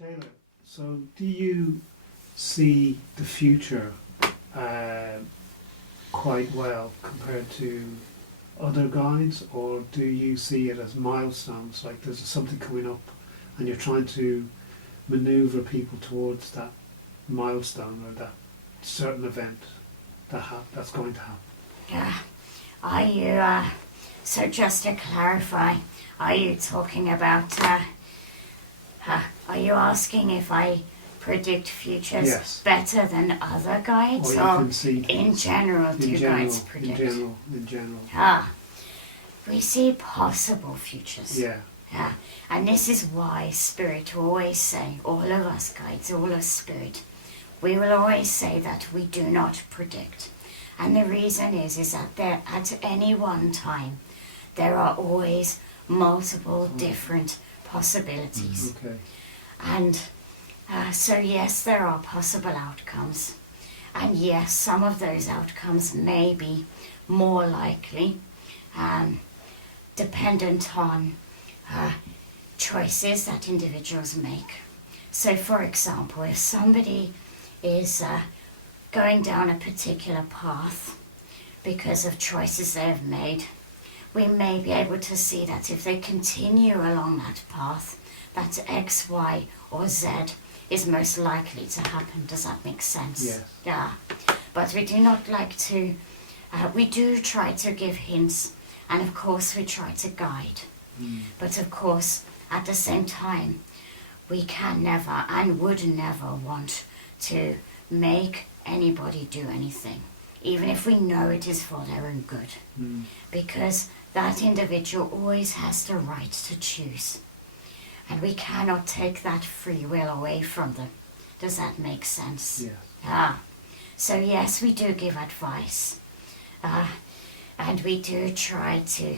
Shayla, so do you see the future quite well compared to other guides, or do you see it as milestones, like there's something coming up and you're trying to maneuver people towards that milestone or that certain event that's going to happen? Yeah. Are you, so just to clarify, are you talking about, are you asking if I predict futures Yes. better than other guides, Or you can see in general do guides predict? In general. We see possible futures. Yeah. Yeah. And this is why Spirit will always say, all of us guides, all of Spirit, we will always say that we do not predict. And the reason is that there, at any one time, there are always multiple different possibilities. Okay. And so yes, there are possible outcomes. And yes, some of those outcomes may be more likely, dependent on choices that individuals make. So for example, if somebody is going down a particular path because of choices they have made, we may be able to see that if they continue along that path, that X, Y, or Z is most likely to happen. Does that make sense? Yes. Yeah. But we do not like to, we do try to give hints, and of course we try to guide. But of course, at the same time, we can never and would never want to make anybody do anything, even if we know it is for their own good. Because that individual always has the right to choose. And we cannot take that free will away from them. Does that make sense? Yeah. So yes, we do give advice. And we do try to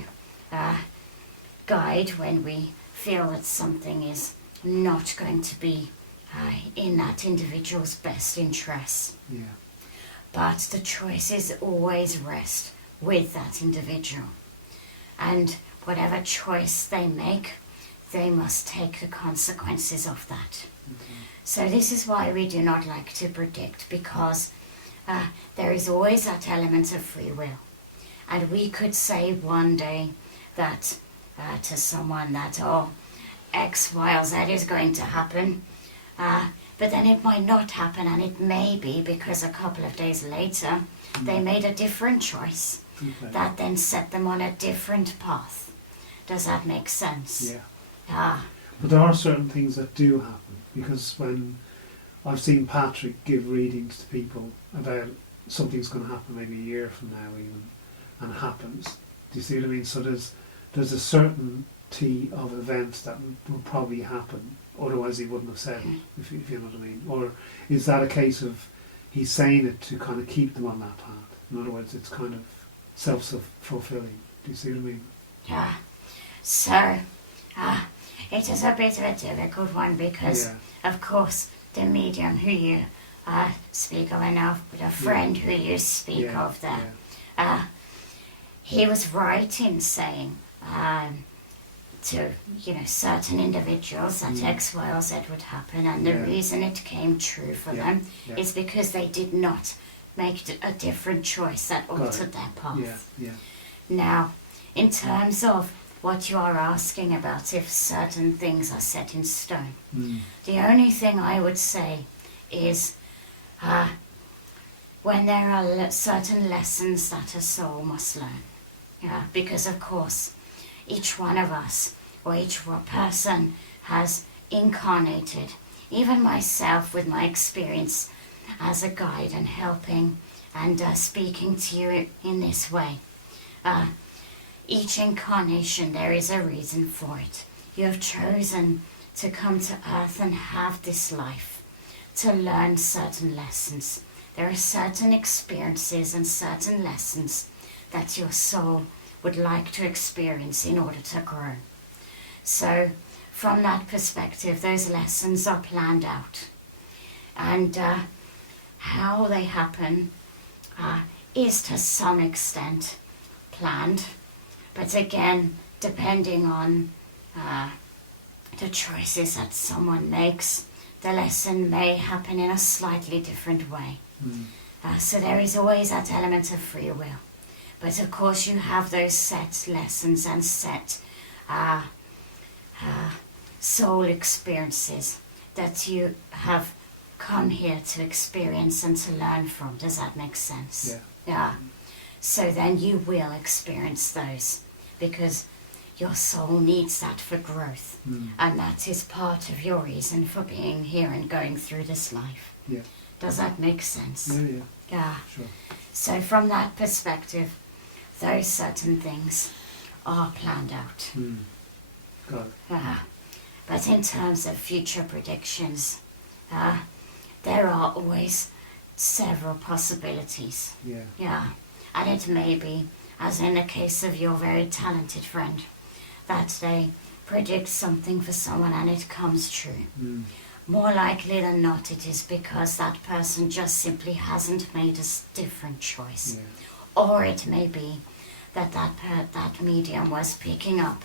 guide when we feel that something is not going to be in that individual's best interests. Yeah. But the choices always rest with that individual. And whatever choice they make, they must take the consequences of that. Okay. So this is why we do not like to predict, because there is always that element of free will. And we could say one day that to someone that, oh, X, Y, or Z is going to happen, but then it might not happen, and it may be because a couple of days later they made a different choice that then set them on a different path. Does that make sense? Yeah. But there are certain things that do happen, because when I've seen Patrick give readings to people about something's going to happen maybe a year from now even, and it happens. Do you see what I mean? So there's a certainty of events that will probably happen, otherwise he wouldn't have said it, if you know what I mean. Or is that a case of he's saying it to kind of keep them on that path? In other words, it's kind of self-fulfilling. Do you see what I mean? Yeah. So, it is a bit of a difficult one, because, of course, the medium who you speak of, and the friend who you speak of there, he was right in saying to certain individuals that X, Y, or Z would happen, and the reason it came true for them is because they did not make a different choice that altered their path. Now, in terms of what you are asking about, if certain things are set in stone, the only thing I would say is when there are certain lessons that a soul must learn. Because of course, each one of us, or each person, has incarnated. Even myself, with my experience as a guide and helping and speaking to you in this way, each incarnation, there is a reason for it. You have chosen to come to earth and have this life, to learn certain lessons. There are certain experiences and certain lessons that your soul would like to experience in order to grow. So from that perspective, those lessons are planned out. And how they happen is to some extent planned, but again, depending on the choices that someone makes, the lesson may happen in a slightly different way. Mm. So there is always that element of free will. But of course you have those set lessons and set soul experiences that you have come here to experience and to learn from. Does that make sense? Yeah. Yeah. So then you will experience those because your soul needs that for growth. Mm. And that is part of your reason for being here and going through this life. Yeah. Does that make sense? Yeah, yeah. Yeah. Sure. So from that perspective, those certain things are planned out. Mm. Got it. Yeah. But in terms of future predictions, there are always several possibilities. Yeah. Yeah. And it may be, as in the case of your very talented friend, that they predict something for someone and it comes true. Mm. More likely than not, it is because that person just simply hasn't made a different choice. Yeah. Or it may be that that medium was picking up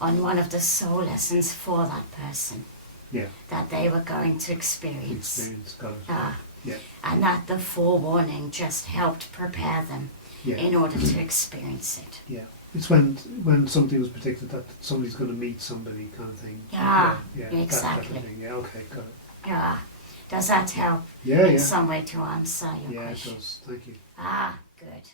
on one of the soul lessons for that person Yeah. that they were going to experience. Got it. Yeah. And that the forewarning just helped prepare them Yeah. in order to experience it. Yeah. It's when something was predicted that somebody's going to meet somebody kind of thing. Yeah, Yeah. exactly. That kind of thing. Yeah. Okay. Got it. Yeah. Does that help Yeah. in Yeah. some way to answer your Yeah. It question? does. Thank you. Good.